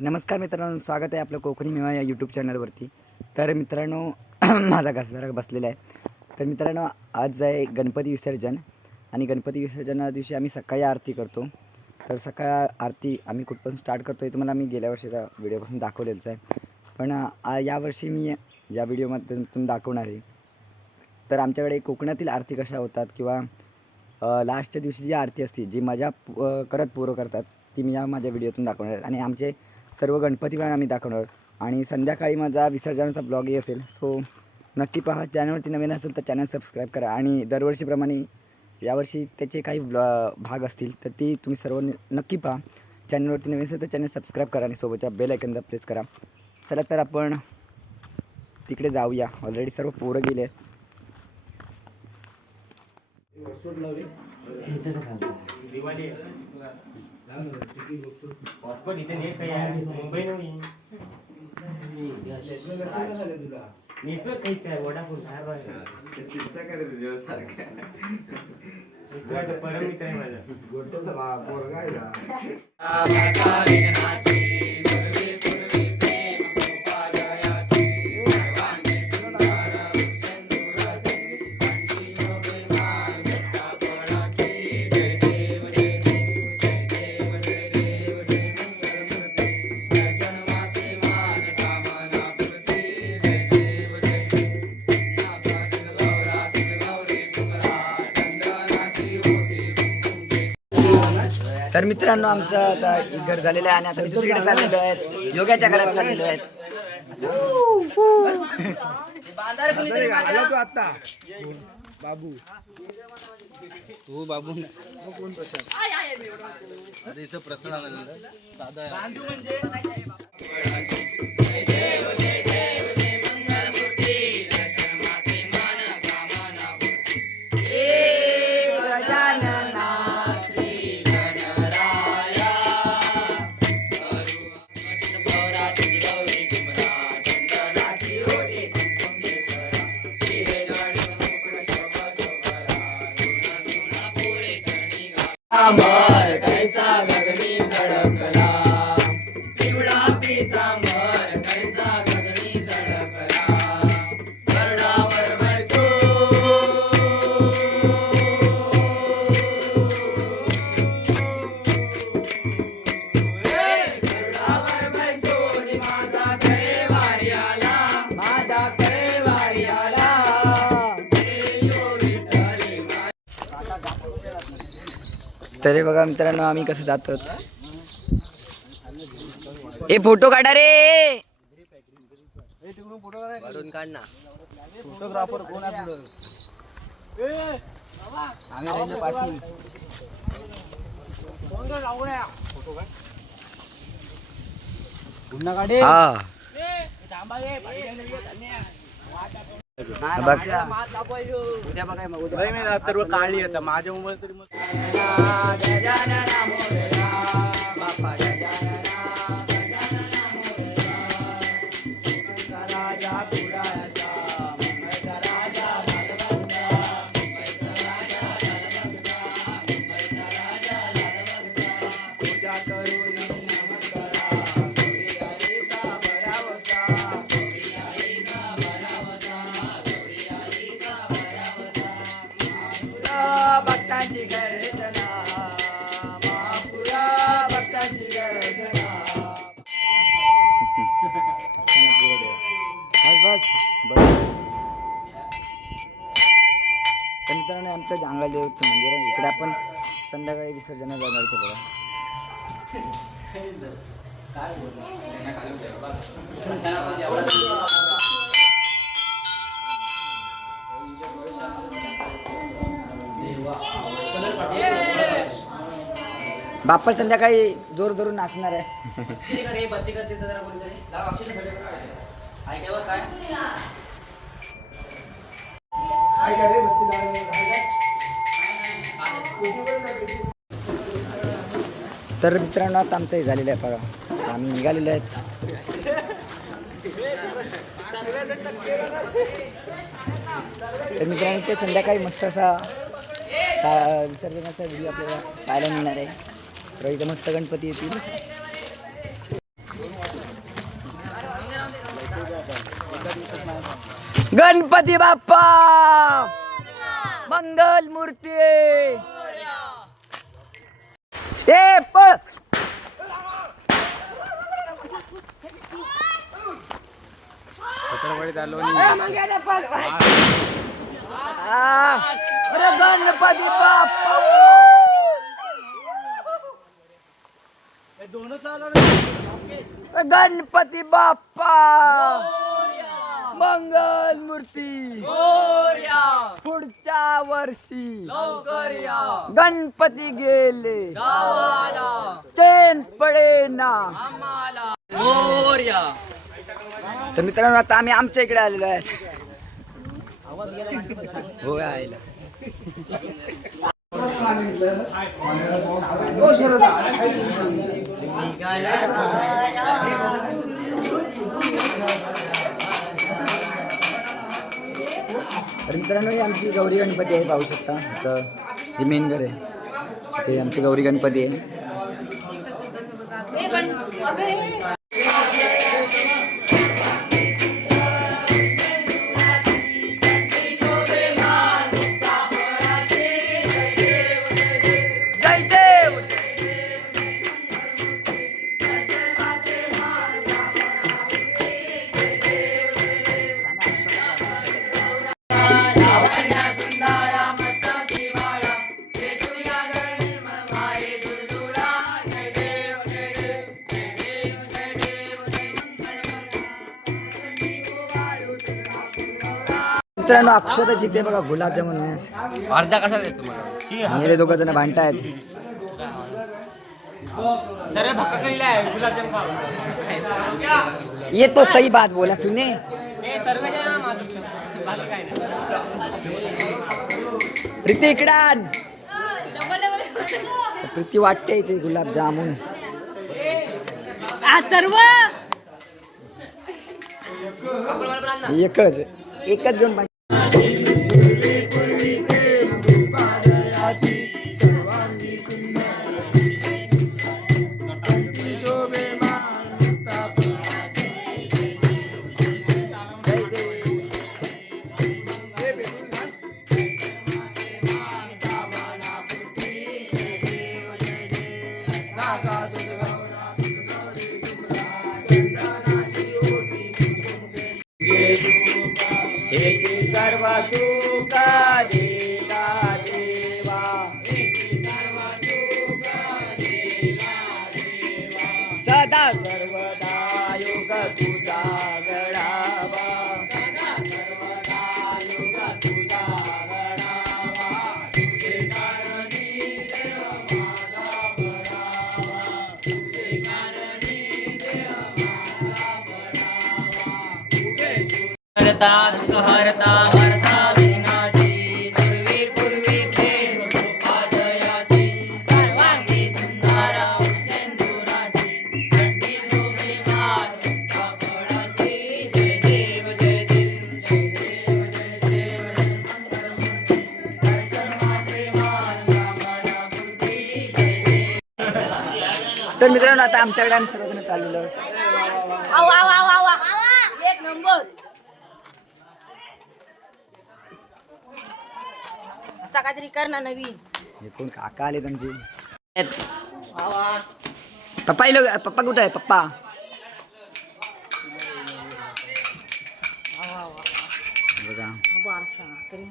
नमस्कार मित्रांनो स्वागत आहे आपलं कोकणी मेवा या यूट्यूब चॅनलवरती तर मित्रांनो माझा घास बसलेला आहे. तर मित्रांनो आज आहे गणपती विसर्जन आणि गणपती विसर्जना दिवशी आम्ही सकाळी आरती करतो. तर सकाळ आरती आम्ही कुठपासून स्टार्ट करतो आहे तुम्हाला मी गेल्या वर्षीचा व्हिडिओपासून दाखवलेलंच आहे. पण यावर्षी मी या व्हिडिओमध्ये दाखवणार आहे. तर आमच्याकडे कोकणातील आरती कशा होतात किंवा लास्टच्या दिवशी जी आरती असते जी मजा करत पूर्व करतात ती मी या माझ्या व्हिडिओतून दाखवणार आणि आमचे सर्व गणपती पण आम्ही दाखवणार. आणि संध्याकाळी माझा विसर्जनाचा ब्लॉगही असेल. सो नक्की पहा चॅनलवरती नवीन असेल तर चॅनल सबस्क्राईब करा. आणि दरवर्षीप्रमाणे यावर्षी त्याचे काही ब्लॉ भाग असतील तर ती तुम्ही सर्व नक्की पहा. चॅनलवरती नवीन असेल तर चॅनल सबस्क्राईब करा आणि सोबतच्या बेल आयकनला प्रेस करा. चला तर आपण तिकडे जाऊया. ऑलरेडी सर्व पोरं गेले आहेत. हॉटस्पॉट इथे नेट काही आहे. मुंबई नाही नेटवर्क काही काय वडाफोन फार परम मित्र आहे माझा. तर मित्रांनो आमचं आता घर झालेलं आहे आणि आता मी दुसरीकडे चाललेलो आहे योगाच्या घरात चाललेलो आहेत बाबू हो बाबू कोण प्रशांत अरे इथं प्रश्न आनंद दादा तरी बघा मित्रांनो आम्ही कसं जातो ए फोटो काढा रे! काढून काढ ना. फोटोग्राफर कोण आम्ही हा. सर्व काळी येतात माझ्या मोबाईल तरी मग संध्याकाळी विसर्जनाला जाणार ते बघा. बाप्पा संध्याकाळी जोर धरून नाचणार आहे. तर मित्रांनो आता आमचं हे झालेलं आहे बघा. आम्ही निघालेले आहेत. तर मित्रांनो ते संध्याकाळी मस्त असा विसर्जनाचा व्हिडिओ आपल्याला पाहायला मिळणार आहे. तर इथं मस्त गणपती येतील. गणपती बाप्पा! मंगल मूर्ती! ए पळ. आ, अरे गणपती बाप्पा! गणपती बाप्पा! मंगल मूर्ती. पुढच्या वर्षी गणपती गेले. चेन पडे ना. तर मित्रांनो आता आम्ही आमच्या इकडे आलेलो आहे. हो आयला तर मित्रांनो ही आमची गौरी गणपती आहे पाहू शकता. आमचं जे मेन घर आहे ते आमची गौरी गणपती आहे. मित्रांनो अक्षताची ते बघा गुलाबजामुन आहे. अर्धा कसा देतो मला मेरे दोघं जण भांडतायत ये तो सही बात बोला तूने. प्रीती इकडे आण. प्रीती वाटते ते गुलाबजामुन. सर्व? एकच. एकच घेऊन Thank you. तर मित्रांनो आता आमच्याकडे आम्ही सर्वजण चाललेलो एक नंबर. असा काहीतरी कर ना नवीन. हे कोण काका आले तुमचे पप्पा इलो पप्पा कुठे आहे? पप्पा. बघा. तरी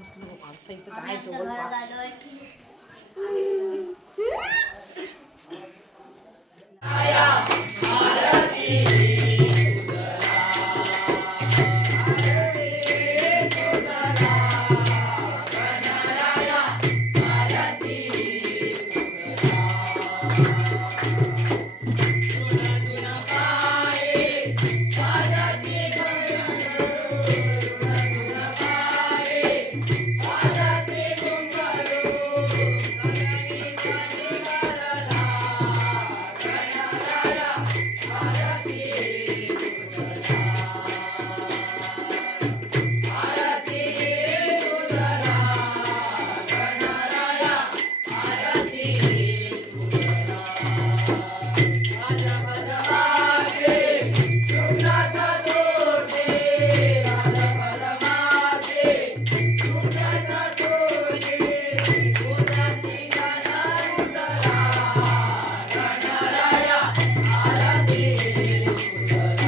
Thank you.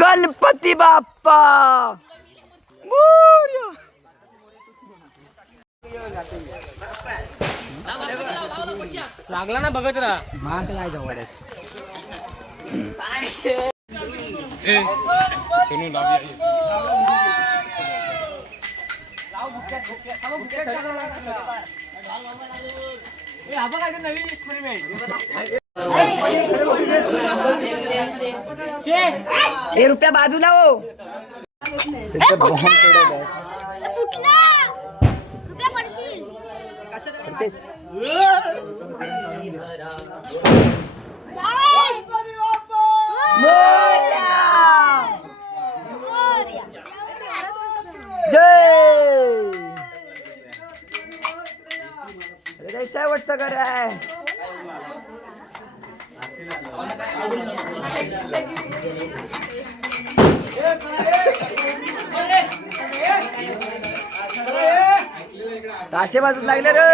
गणपती बाप्पा! मोरया. लागला ना बघत राहा ए रुपया बाजूला हो. जय! अरे शेवटचं घर आहे. ताशे बाजूत लागले रे.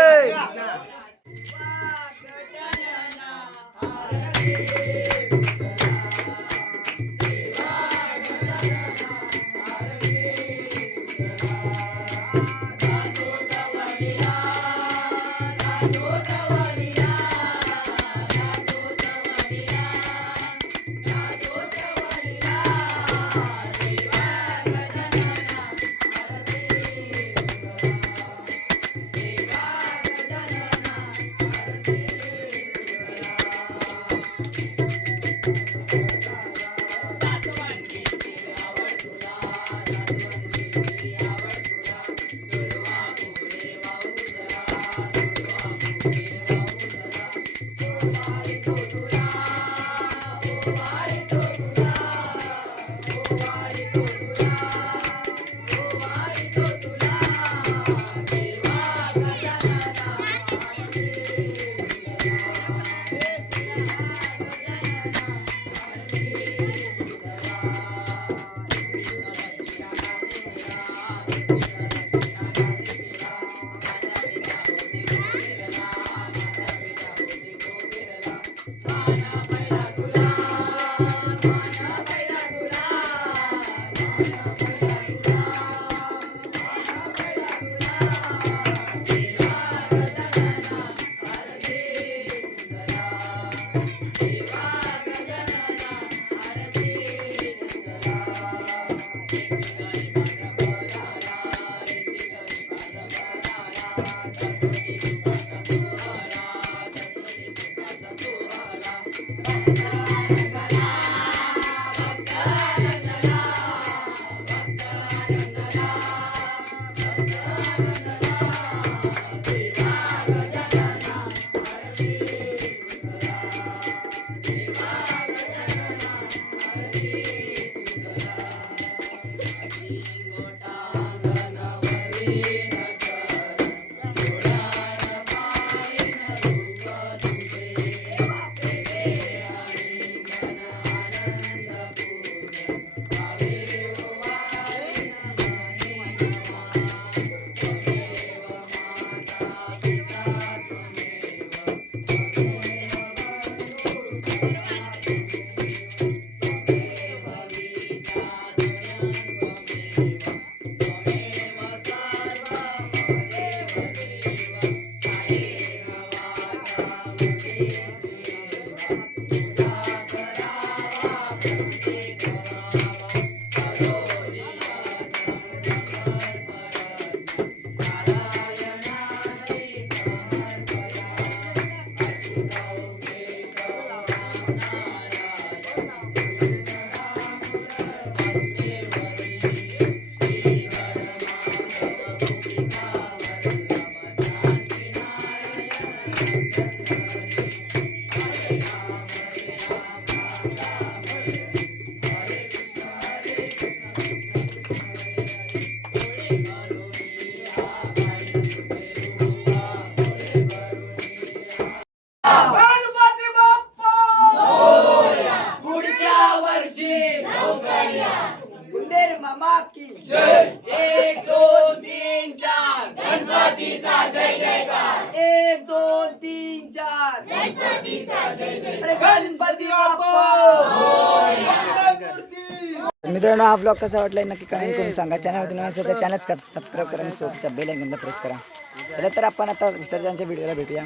हा ब्लॉग कसा वाटला नक्की कमेंट करून सांगा. चॅनल असेल तर चॅनल सबस्क्राईब करा आणि सोबतच्या बेल आयकॉनला प्रेस करा. चला तर आपण आता विसर्जनच्या व्हिडिओला भेटूया.